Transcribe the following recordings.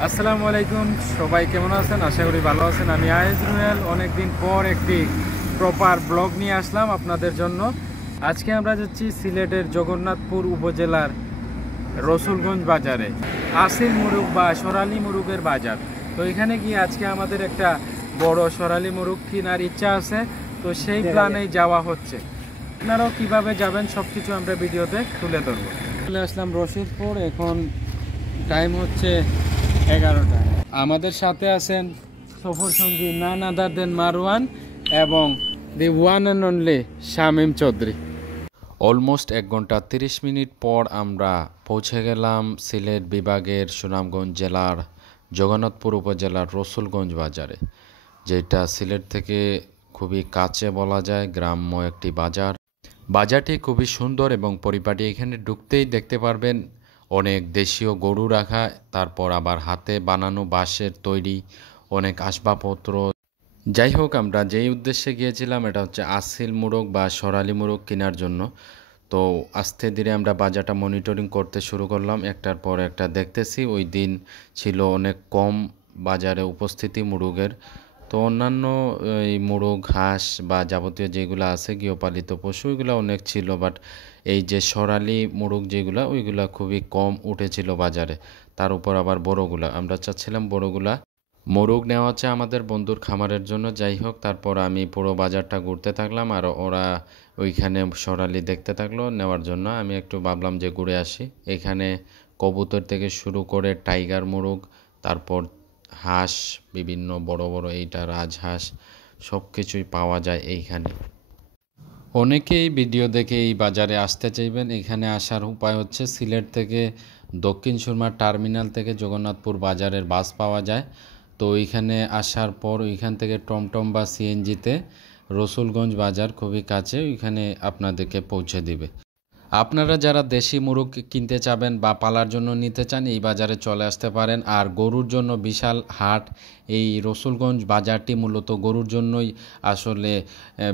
আসসালামু আলাইকুম, সবাই কেমন আছেন? আশা করি ভালো আছেন। আমি আয়েজ রুয়েল অনেকদিন পর একটি প্রপার ব্লগ নিয়ে আসলাম আপনাদের জন্য। আজকে আমরা যাচ্ছি সিলেটের জগন্নাথপুর উপজেলার রসুলগঞ্জ বাজারে, আসিল মুরুগ বা সরালি মুরুগের বাজার। তো এখানে গিয়ে আজকে আমাদের একটা বড় সরালি মুরুগ কেনার ইচ্ছা আছে, তো সেই প্ল্যানেই যাওয়া হচ্ছে। আপনারাও কিভাবে যাবেন সব কিছু আমরা ভিডিওতে তুলে ধরবো। চলে আসলাম রশিদপুর, এখন টাইম হচ্ছে 11টা। আমাদের সাথে আছেন সফর সঙ্গী নান আদার দেন মারওয়ান এবং the one and only Shamim Chowdhury. Almost 1 ঘন্টা 30 মিনিট পর আমরা পৌঁছে গেলাম সিলেট বিভাগের সুনামগঞ্জ জেলার জগন্নাথপুর উপজেলার রসুলগঞ্জ বাজারে, যেটা সিলেট থেকে খুবই কাছে বলা যায়, গ্রাম্য একটি বাজার। বাজারটি খুবই সুন্দর এবং পরিপাটি। এখানে ঢুকতেই দেখতে পারবেন অনেক দেশীয় গরু রাখা, তারপর আবার হাতে বানানো বাঁশের তৈরি অনেক আসবাবপত্র। যাই হোক, আমরা যেই উদ্দেশ্যে গিয়েছিলাম এটা হচ্ছে আসিল মোরগ বা সরালি মোরগ কেনার জন্য। তো আস্তে ধীরে আমরা বাজারটা মনিটরিং করতে শুরু করলাম, একটার পর একটা দেখতেছি। ওই দিন ছিল অনেক কম বাজারে উপস্থিতি মোরগের। তো অন্যান্য এই মোরগ, হাঁস বা যাবতীয় যেগুলো আছে গৃহপালিত পশু, ওইগুলো অনেক ছিল, বাট এই যে সরালি মোরগ যেগুলো, ওইগুলা খুবই কম উঠেছিল বাজারে। তার উপর আবার বড়গুলা, আমরা চাচ্ছিলাম বড়গুলা মোরগ নেওয়া হচ্ছে আমাদের বন্ধুর খামারের জন্য। যাই হোক, তারপর আমি পুরো বাজারটা ঘুরতে থাকলাম আর ওরা ওইখানে সরালি দেখতে থাকলো নেওয়ার জন্য। আমি একটু ভাবলাম যে ঘুরে আসি। এখানে কবুতর থেকে শুরু করে টাইগার মোরগ, তারপর হাঁস, বিভিন্ন বড় বড় এইটা রাজহাঁস, সব কিছুই পাওয়া যায় এইখানে। অনেকেই ভিডিও দেখে এই বাজারে আসতে চাইবেন। এখানে আসার উপায় হচ্ছে সিলেট থেকে দক্ষিণ সুরমা টার্মিনাল থেকে জগন্নাথপুর বাজারের বাস পাওয়া যায়। তো ওইখানে আসার পর ওইখান থেকে টমটম বা সিএনজিতে রসুলগঞ্জ বাজার খুবই কাছে, ওইখানে আপনাদেরকে পৌঁছে দিবে। আপনারা যারা দেশি মুরগ কিনতে চাবেন বা পালার জন্য নিতে চান, এই বাজারে চলে আসতে পারেন। আর গরুর জন্য বিশাল হাট। এই রসুলগঞ্জ বাজারটি মূলত গরুর জন্যই আসলে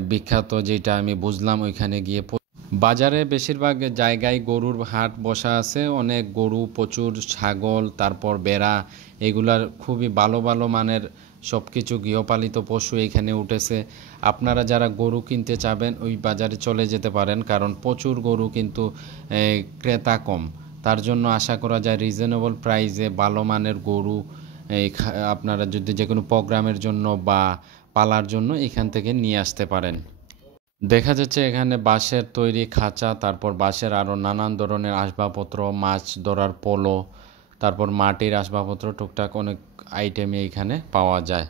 বিখ্যাত, যেটা আমি বুঝলাম ওইখানে গিয়ে। বাজারে বেশিরভাগ জায়গায় গরুর হাট বসা আছে, অনেক গরু, প্রচুর ছাগল, তারপর বেড়া, এগুলার খুবই ভালো ভালো মানের সব কিছু গৃহপালিত পশু এখানে উঠেছে। আপনারা যারা গরু কিনতে চাবেন ওই বাজারে চলে যেতে পারেন, কারণ প্রচুর গরু কিন্তু ক্রেতা কম। তার জন্য আশা করা যায় রিজনেবল প্রাইসে ভালো মানের গরু আপনারা যদি যে কোনো প্রোগ্রামের জন্য বা পালার জন্য এখান থেকে নিয়ে আসতে পারেন। দেখা যাচ্ছে এখানে বাঁশের তৈরি খাঁচা, তারপর বাঁশের আরও নানান ধরনের আসবাবপত্র, মাছ ধরার পোলো, তারপর মাটির আসবাবপত্র, টুকটাক অনেক আইটেমই এখানে পাওয়া যায়।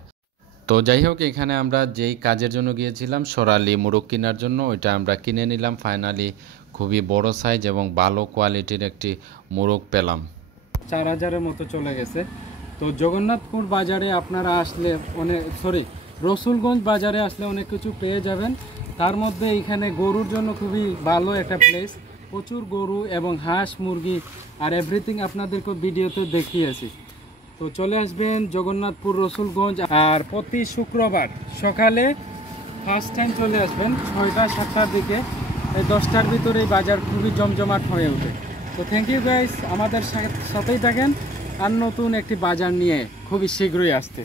তো যাই হোক, এখানে আমরা যেই কাজের জন্য গিয়েছিলাম সরালি মোরগ কেনার জন্য, ওইটা আমরা কিনে নিলাম। ফাইনালি খুবই বড় সাইজ এবং ভালো কোয়ালিটির একটি মোরগ পেলাম। 4000-এর মতো চলে গেছে। তো জগন্নাথপুর বাজারে আপনারা আসলে রসুলগঞ্জ বাজারে আসলে অনেক কিছু পেয়ে যাবেন। তার মধ্যে এখানে গরুর জন্য খুবই ভালো একটা প্লেস, প্রচুর গরু এবং হাঁস, মুরগি আর এভরিথিং আপনাদেরকে ভিডিওতে দেখিয়েছি। তো চলে আসবেন জগন্নাথপুর রসুলগঞ্জ, আর প্রতি শুক্রবার সকালে ফার্স্ট টাইম চলে আসবেন 6টা-7টার দিকে। এই 10টার ভিতরে এই বাজার খুবই জমজমাট হয়ে ওঠে। তো থ্যাংক ইউ গাইস, আমাদের সাথেই থাকেন। আর নতুন একটি বাজার নিয়ে খুবই শীঘ্রই আসতে।